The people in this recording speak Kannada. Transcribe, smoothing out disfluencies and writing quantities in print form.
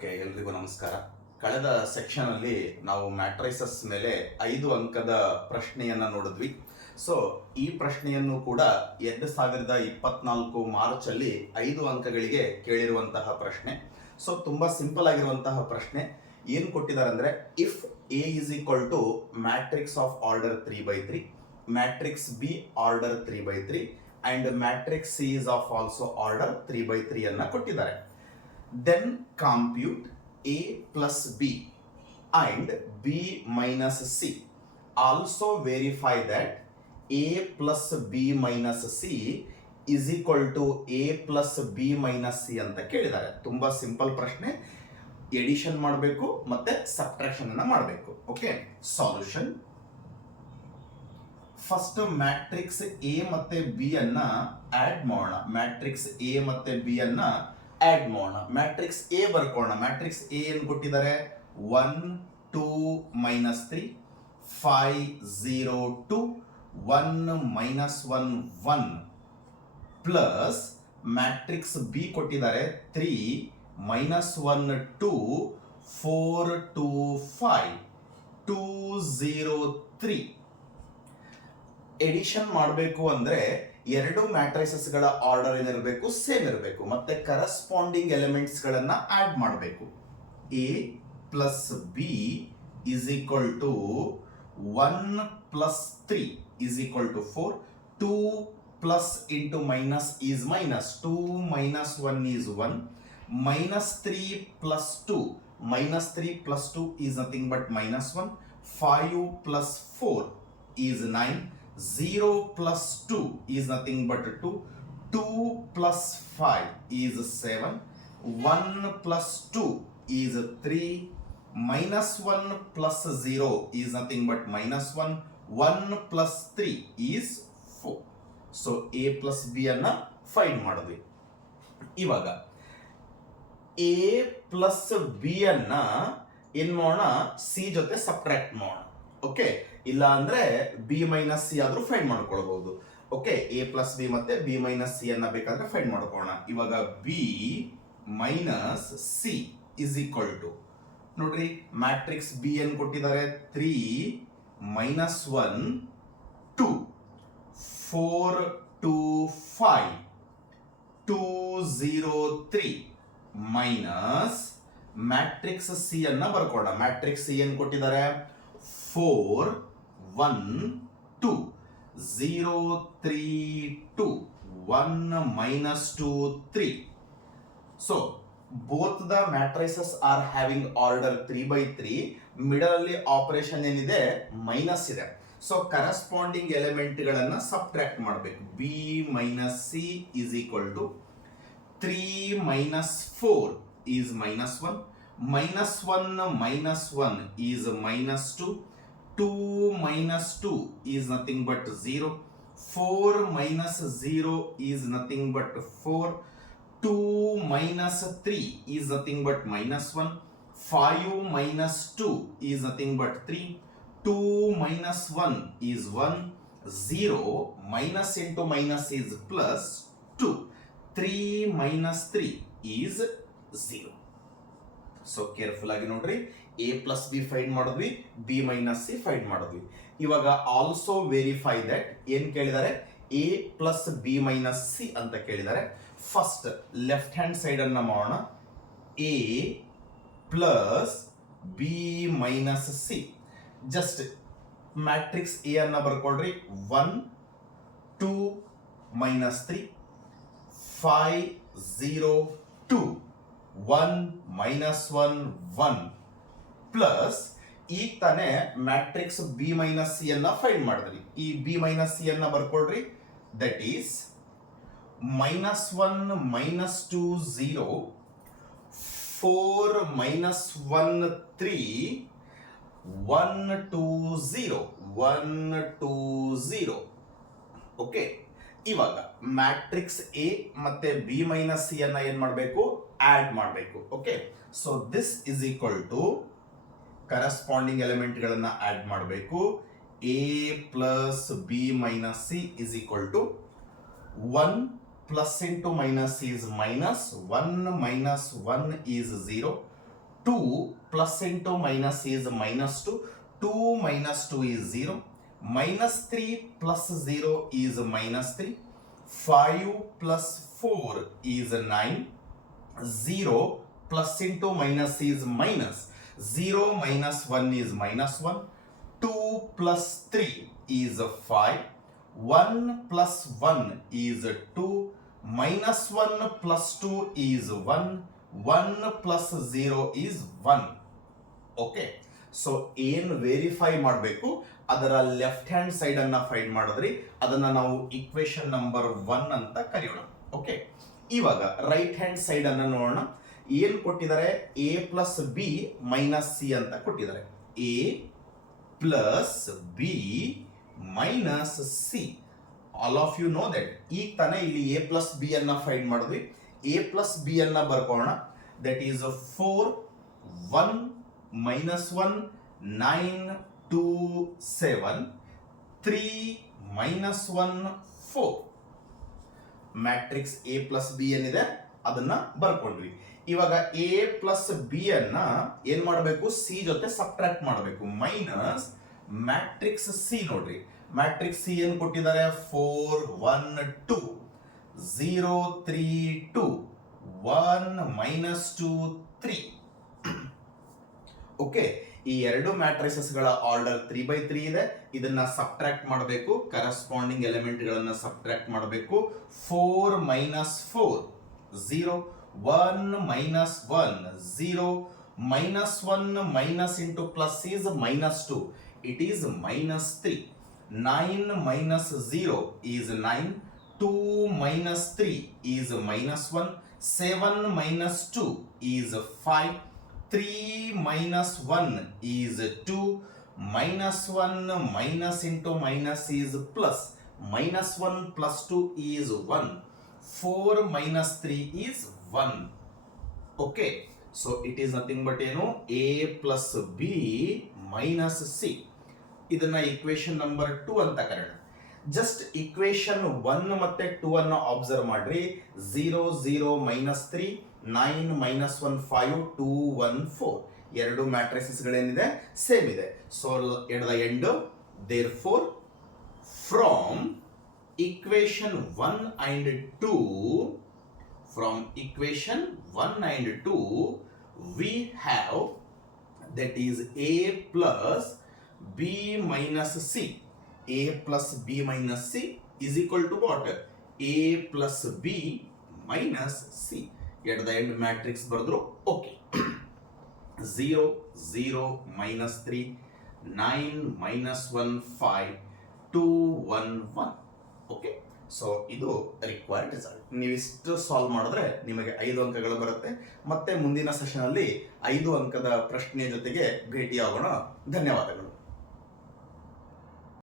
ಓಕೆ, ಎಲ್ರಿಗೂ ನಮಸ್ಕಾರ. ಕಳೆದ ಸೆಕ್ಷನ್ ಅಲ್ಲಿ ನಾವು ಮ್ಯಾಟ್ರೈಸಸ್ ಮೇಲೆ 5 ಅಂಕದ ಪ್ರಶ್ನೆಯನ್ನ ನೋಡಿದ್ವಿ. ಸೊ ಈ ಪ್ರಶ್ನೆಯನ್ನು ಕೂಡ 2024 ಮಾರ್ಚ್ ಅಲ್ಲಿ 5 ಅಂಕಗಳಿಗೆ ಕೇಳಿರುವಂತಹ ಪ್ರಶ್ನೆ. ಸೊ ತುಂಬಾ ಸಿಂಪಲ್ ಆಗಿರುವಂತಹ ಪ್ರಶ್ನೆ. ಏನು ಕೊಟ್ಟಿದ್ದಾರೆ ಅಂದ್ರೆ, if A is equal to matrix of order 3/3, matrix B order 3/3 and matrix C is of also order 3/3 ಅನ್ನ ಕೊಟ್ಟಿದ್ದಾರೆ. Then compute A plus B and B minus C. Also verify that A plus B minus C is equal to A plus B minus C ಅಂತ ಕೇಳಿದ್ದಾರೆ. ತುಂಬಾ ಸಿಂಪಲ್ ಪ್ರಶ್ನೆ. ಎಡಿಷನ್ ಮಾಡಬೇಕು ಮತ್ತೆ ಸಬ್ಟ್ರಾಕ್ಷನ್ ಅನ್ನ ಮಾಡಬೇಕು. Okay, solution. First matrix A ಮತ್ತೆ ಬಿ ಅನ್ನ ಆಡ್ ಮಾಡೋಣ. ಮ್ಯಾಟ್ರಿಕ್ಸ್ ಎ ಮತ್ತೆ ಬಿ ಅನ್ನ ಆಡ್ ಮಾಡೋಣ. ಮ್ಯಾಟ್ರಿಕ್ಸ್ ಎ ಬರ್ಕೋಣ. ಮ್ಯಾಟ್ರಿಕ್ಸ್ ಎ ಏನು ಕೊಟ್ಟಿದ್ದಾರೆ? 1 2 -3 5 0 2 1 -1 1 ಪ್ಲಸ್ ಮ್ಯಾಟ್ರಿಕ್ಸ್ ಬಿ ಕೊಟ್ಟಿದ್ದಾರೆ 3 -1 2 4 2 5 2 0 3. ಎಡಿಷನ್ ಮಾಡಬೇಕು ಅಂದ್ರೆ ಎರಡು ಮ್ಯಾಟ್ರೈಸಸ್ ಗಳ ಆರ್ಡರ್ ಏನಿರಬೇಕು? ಸೇಮ್ ಇರಬೇಕು. ಮತ್ತೆ ಕರೆಸ್ಪಾಂಡಿಂಗ್ ಎಲಿಮೆಂಟ್ಸ್ ಗಳನ್ನ ಆಡ್ ಮಾಡಬೇಕು. A plus B is equal to 1 plus 3 is equal to 4. 2 plus into minus is minus. 2 minus 1 is 1. -3 plus 2, -3 plus 2 is nothing but -1. 5 plus 4 is 9. 0 plus 2 is nothing but 2. 2 plus 5 is 7. 1 plus 2 is 3. -1 plus 0 is nothing but -1. 1 plus 3 is 4. So A plus B ಅನ್ನ ಫೈಂಡ್ ಮಾಡಿದ್ವಿ. ಇವಾಗ A plus B ಅನ್ನ ಏನ್ ಮಾಡೋಣ? C ಜೊತೆ ಸಬ್ಟ್ರಾಕ್ಟ್ ಮಾಡೋಣ. ಓಕೆ, ಇಲ್ಲ ಅಂದ್ರೆ ಬಿ ಮೈನಸ್ ಸಿ ಆದ್ರೂ ಫೈಂಡ್ ಮಾಡ್ಕೊಳ್ಬಹುದು. ಓಕೆ, ಎ ಪ್ಲಸ್ ಬಿ ಮತ್ತೆ ಬಿ ಮೈನಸ್ ಸಿ ಅನ್ನ ಬೇಕಾದ್ರೆ ಫೈಂಡ್ ಮಾಡ್ಕೊಳ್ಳೋಣ. ಇವಾಗ B minus C is equal to, ನೋಡ್ರಿ ಮ್ಯಾಟ್ರಿಕ್ಸ್ ಬಿ ಏನ್ ಕೊಟ್ಟಿದ್ದಾರೆ? 3 -1 2 4 2 5 2 0 3 ಮೈನಸ್ ಮ್ಯಾಟ್ರಿಕ್ಸ್ ಸಿ ಅನ್ನ ಬರ್ಕೊಳ್ಳೋಣ. ಮ್ಯಾಟ್ರಿಕ್ಸ್ ಸಿ ಏನ್ ಕೊಟ್ಟಿದ್ದಾರೆ? 4 1 2 0 3 2 1 -2 3. So both the matrices are having order 3/3. Middle ಅಲ್ಲಿ ಆಪರೇಷನ್ ಏನಿದೆ? ಮೈನಸ್ ಇದೆ. ಸೊ ಕರೆಸ್ಪಾಂಡಿಂಗ್ ಎಲಿಮೆಂಟ್ ಗಳನ್ನ ಸಬ್ಟ್ರಾಕ್ಟ್ ಮಾಡಬೇಕು. B minus C is equal to 3 -4 is -1. -1 -1 is -2. 2 minus 2 is nothing but 0. 4 minus 0 is nothing but 4. 2 minus 3 is nothing but -1. 5 minus 2 is nothing but 3. 2 minus 1 is 1. 0 minus into minus is plus 2. 3 minus 3 is 0. So careful ಆಗಿ ನೋಡ್ರಿ. ಎ ಪ್ಲಸ್ ಬಿ ಫೈಂಡ್ ಮಾಡಿದ್ವಿ, ಬಿ ಮೈನಸ್ ಸಿ ಫೈಂಡ್ ಮಾಡಿದ್ವಿ. ಇವಾಗ ಆಲ್ಸೋ ವೆರಿಫೈ ದಟ್ ಏನ್ ಕೇಳಿದ್ದಾರೆ? A plus B minus C ಅಂತ ಕೇಳಿದ್ದಾರೆ. ಫಸ್ಟ್ ಲೆಫ್ಟ್ ಹ್ಯಾಂಡ್ ಸೈಡ್ ಅನ್ನ ಮಾಡೋಣ. A plus B minus C. Just matrix A ಅನ್ನ ಬರ್ಕೊಳ್ರಿ. 1 2 -3 5 0 2 1 -1 1 ಪ್ಲಸ್ ಈಗ ತಾನೇ ಮ್ಯಾಟ್ರಿಕ್ಸ್ ಬಿ ಮೈನಸ್ ಸಿ ಅನ್ನ ಫೈಂಡ್ ಮಾಡಿದ್ರಿ. ಈ ಬಿ ಮೈನಸ್ ಸಿ ಅನ್ನ ಬರ್ಕೊಳ್ರಿ. That is -1 -2 0 4 -1 3 1 2 0 1 2 0. ಓಕೆ, ಇವಾಗ ಮ್ಯಾಟ್ರಿಕ್ಸ್ ಎ ಮತ್ತೆ ಬಿ ಮೈನಸ್ ಸಿ ಅನ್ನ ಏನ್ ಮಾಡಬೇಕು? ಆಡ್ ಮಾಡಬೇಕು. Okay, so this is equal to corresponding element ಗಳನ್ನ ಆಡ್ ಮಾಡಬೇಕು. A plus B minus C is equal to 1 plus into minus is minus, 1 minus 1 is 0, 2 plus into minus is minus 2. 2 minus 2 is 0. Minus 3 plus 0 is minus 3. 5 plus 4 is 9. 0 plus into minus is minus. 0 minus 1 is minus 1. 2 plus 3 is 5. 1 plus 1 is 2. Minus 1 plus 2 is 1. 1 plus 0 is 1. Okay, so ಏನು ವೆರಿಫೈ ಮಾಡಬೇಕು ಅದರ ಲೆಫ್ಟ್ ಹ್ಯಾಂಡ್ ಸೈಡ್ ಅನ್ನ ಫೈಂಡ್ ಮಾಡಿದ್ರಿ, ಅದನ್ನ ನಾವು ಇಕ್ವೇಶನ್ ನಂಬರ್ 1 ಅಂತ ಕರೆಯೋಣ. ಓಕೆ, ಇವಾಗ ರೈಟ್ ಹ್ಯಾಂಡ್ ಸೈಡ್ ಅನ್ನ ನೋಡೋಣ. ಏನು ಕೊಟ್ಟಿದ್ದಾರೆ? A plus B minus C ಅಂತ ಕೊಟ್ಟಿದ್ದಾರೆ. A plus B minus C. All of you know that. ಈಗ ತಾನೇ ಇಲ್ಲಿ ಎ ಪ್ಲಸ್ ಬಿ ಅನ್ನ ಫೈಂಡ್ ಮಾಡಿದ್ವಿ. ಎ ಪ್ಲಸ್ ಬಿ ಅನ್ನ ಬರ್ಕೋಣ. That is 4 1 minus 1 9 2 7 3 minus 1 4. Matrix A plus B ಏನಿದೆ ಅದನ್ನ ಬರ್ಕೊಂಡ್ವಿ. ಇವಾಗ ಎ ಪ್ಲಸ್ ಬಿ ಅನ್ನ ಏನ್ ಮಾಡಬೇಕು? ಸಿ ಜೊತೆ ಸಬ್ಟ್ರಾಕ್ಟ್ ಮಾಡಬೇಕು. Minus matrix C. ನೋಡ್ರಿ, ಮ್ಯಾಟ್ರಿಕ್ಸ್ ಸಿ ಏನ್ ಕೊಟ್ಟಿದ್ದಾರೆ? 4 1 2 0 3 2 1 minus 2 3. ಓಕೆ, ಈ ಎರಡು ಮ್ಯಾಟ್ರಿಸಸ್ ಗಳ ಆರ್ಡರ್ 3/3 ಇದೆ. ಇದನ್ನ ಸಬ್ಟ್ರಾಕ್ಟ್ ಮಾಡಬೇಕು, ಕರೆಸ್ಪಾಂಡಿಂಗ್ ಎಲಿಮೆಂಟ್ ಗಳನ್ನ ಸಬ್ಟ್ರಾಕ್ಟ್ ಮಾಡಬೇಕು. 4 minus 4 0. 1 minus 1 0. minus 1 minus into plus is minus 2. It is minus 3. 9 minus 0 is 9. 2 minus 3 is minus 1. 7 minus 2 is 5. 3 minus 1 is 2. Minus 1 minus into minus is plus. Minus 1 plus 2 is 1. 4 minus 3 is 1. Okay, so it is nothing but a plus b minus c. ಇದನ್ನ ಇಕ್ವೇಶನ್ ನಂಬರ್ 2 ಅಂತ ಕರೆಯೋಣ. ಜಸ್ಟ್ ಇಕ್ವೇಶನ್ 1 ಮತ್ತೆ 2 ಅನ್ನು ಅಬ್ಸರ್ವ್ ಮಾಡ್ರಿ. 0 0 minus 3 9 minus 1 5 2 1 4. ಎರಡು ಮ್ಯಾಟ್ರಿಸಸ್ ಗಳೇನಿದೆ ಸೇಮ್ ಇದೆ. So at the end therefore from equation 1 and 2 we have that is a plus b minus c. a plus b minus c is equal to what? a plus b minus c. At the end matrix ಬರೆದ್ರು. Okay, 0 0 minus 3 9 minus 1 5 2 1 1. Okay, so ಇದು ರಿಕ್ವೈರ್ಡ್ ರಿಸಲ್ಟ್. ನೀವು ಇಷ್ಟು ಸಾಲ್ವ್ ಮಾಡಿದ್ರೆ ನಿಮಗೆ 5 ಅಂಕಗಳು ಬರುತ್ತೆ. ಮತ್ತೆ ಮುಂದಿನ ಸೆಷನ್ ಅಲ್ಲಿ 5 ಅಂಕದ ಪ್ರಶ್ನೆಯ ಜೊತೆಗೆ ಭೇಟಿಯಾಗೋಣ. ಧನ್ಯವಾದಗಳು.